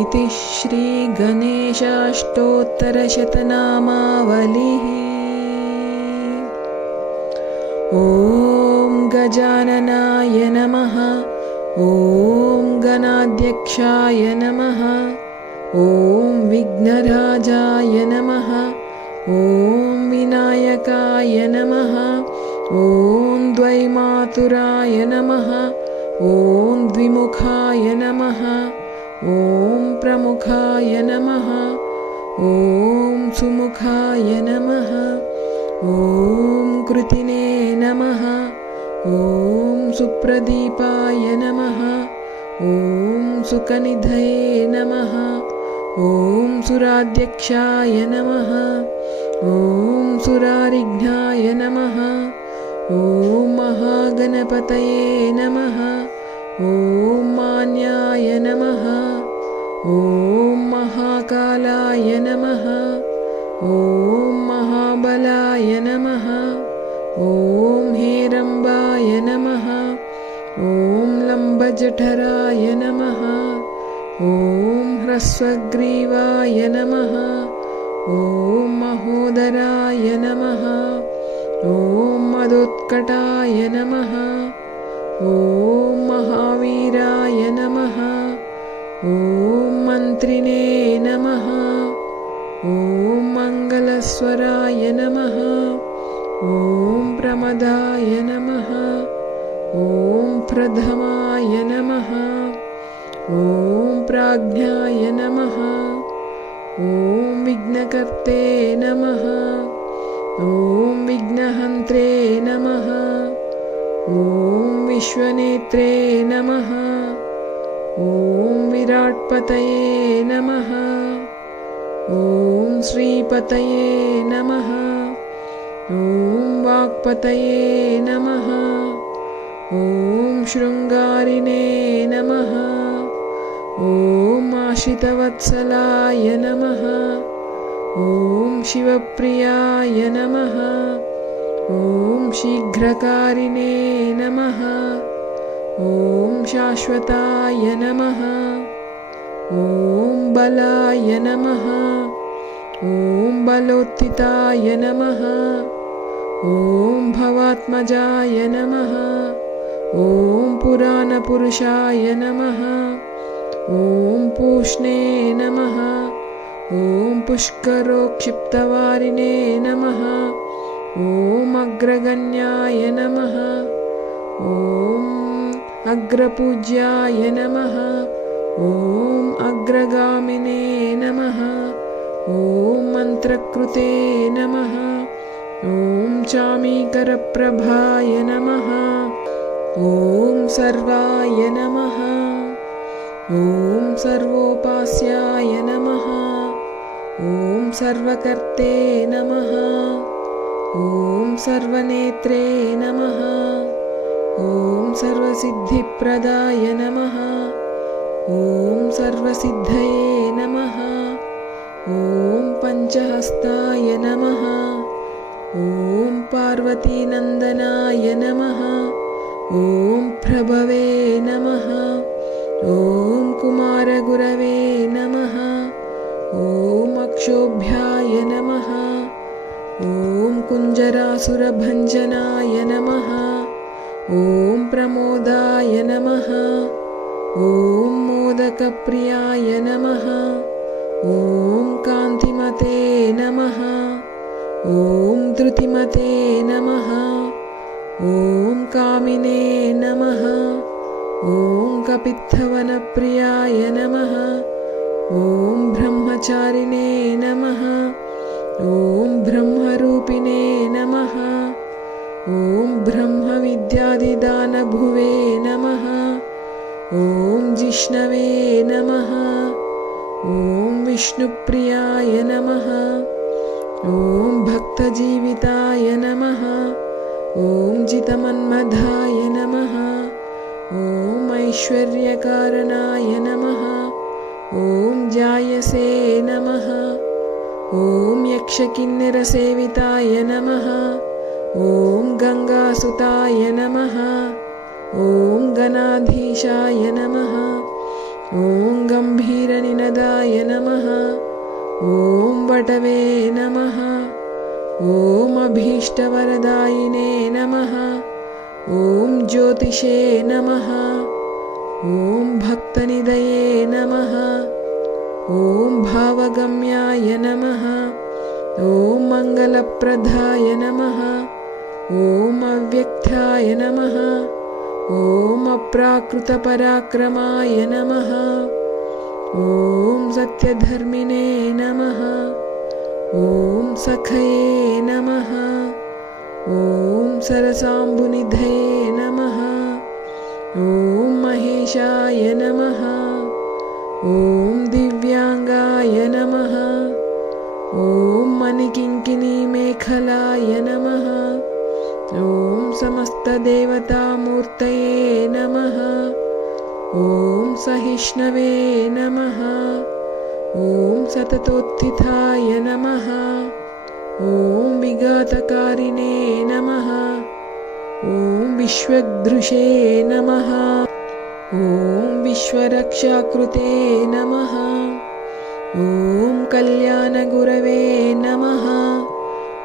इति श्रीगणेशाष्टोत्तरशतनामावलिः ॐ गजाननाय नमः ॐ गणाध्यक्षाय नमः ॐ विघ्नराजाय नमः ॐ विनायकाय नमः ॐ द्वैमातुराय नमः ॐ द्विमुखाय नमः ॐ प्रमुखाय नमः ॐ सुमुखाय नमः ॐ कृतिने नमः ॐ सुप्रदीपाय नमः ॐ सुकनिधये नमः ॐ सुराध्यक्षाय नमः ॐ सुरारिघ्नाय नमः ॐ महागणपतये नमः। ॐ मान्याय नमः। ॐ महाकालाय नमः। ॐ महाबलाय नमः। ॐ हेरम्बाय नमः। ॐ लम्बजठराय नमः। ॐ ह्रस्वग्रीवाय नमः। ॐ महोदराय नमः ॐ मदोत्कटाय नमः। ॐ महावीराय नमः। ॐ मन्त्रिणे नमः। ॐ मङ्गलस्वराय नमः। ॐ प्रमदाय नमः। ॐ प्रथमाय नमः। ॐ प्राज्ञाय नमः। ॐ विघ्नकर्ते नमः ॐ विघ्नहन्त्रे नमः। ॐ विश्वनेत्रे नमः। ॐ विराट्पतये नमः। ॐ श्रीपतये नमः। ॐ वाक्पतये नमः। ॐ शृङ्गारिणे नमः। ॐ आशितवत्सलाय नमः ॐ शिवप्रियाय नमः। ॐ शीघ्रकारिणे नमः। ॐ शाश्वताय नमः। ॐ बलाय नमः। ॐ बलोत्थिताय नमः। ॐ भवात्मजाय नमः। ॐ पुराणपुरुषाय नमः। ॐ पूष्णे नमः ॐ पुष्करोक्षिप्तवारिणे नमः। ॐ अग्रगण्याय नमः। ॐ अग्रपूज्याय नमः। ॐ अग्रगामिने नमः। ॐ मन्त्रकृते नमः। ॐ चामीकरप्रभाय नमः। ॐ सर्वाय नमः। ॐ सर्वोपास्याय नमः ॐ सर्वकर्ते नमः। ॐ सर्वनेत्रे नमः। ॐ सर्वसिद्धिप्रदाय नमः। ॐ सर्वसिद्धये नमः। ॐ पञ्चहस्ताय नमः। ॐ पार्वतीनन्दनाय नमः। ॐ प्रभवे नमः। ॐ कुमारगुरवे नमः ॐ अक्षोभ्याय नमः। ॐ कुञ्जरासुरभञ्जनाय नमः। ॐ प्रमोदाय नमः। ॐ मोदकप्रियाय नमः। ॐ कान्तिमते नमः। ॐ धृतिमते नमः। ॐ कामिने नमः। ॐ कपित्थवनप्रियाय नमः ॐ ब्रह्मचारिणे नमः। ॐ ब्रह्मरूपिणे नमः। ॐ ब्रह्मविद्यादिदानभुवे नमः। ॐ जिष्णवे नमः। ॐ विष्णुप्रियाय नमः। ॐ भक्तजीविताय नमः। ॐ जितमन्मधाय नमः। ॐ ऐश्वर्यकारणाय नमः ॐ जायसे नमः। ॐ यक्षकिन्नरसेविताय नमः। ॐ गङ्गासुताय नमः। ॐ गणाधीशाय नमः। ॐ गम्भीरनिनदाय नमः। ॐ वटवे नमः। ॐ अभीष्टवरदायिने नमः। ॐ ज्योतिषे नमः ॐ भक्तनिदये नमः। ॐ भावगम्याय नमः। ॐ मङ्गलप्रदाय नमः। ॐ अव्यक्ताय नमः। ॐ अप्राकृतपराक्रमाय नमः। ॐ सत्यधर्मिणे नमः। ॐ सखये नमः। ॐ सरसाम्बुनिधये नमः। ॐ महेशाय नमः। ॐ दिव्याङ्गाय नमः। ॐ मणिकिङ्किनीमेखलाय नमः। ॐ समस्तदेवतामूर्तये नमः। ॐ सहिष्णवे नमः। ॐ सततोत्थिताय नमः। ॐ विघातकारिणे नमः। ॐ विश्वदृशे नमः ॐ विश्वरक्षाकृते नमः। ॐ कल्याणगुरवे नमः।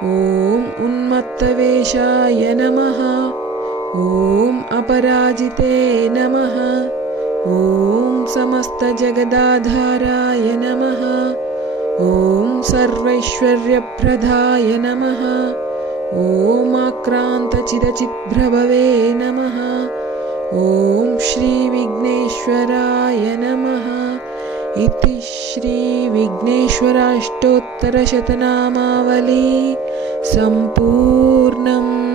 ॐ उन्मत्तवेषाय नमः। ॐ अपराजिते नमः। ॐ समस्तजगदाधाराय नमः। ॐ सर्वैश्वर्यप्रदाय नमः। ॐ आक्रान्तचिदचिद्भ्रभवे नमः ॐ श्रीविघ्नेश्वराय नमः। इति श्रीविघ्नेश्वराष्टोत्तरशतनामावली सम्पूर्णम्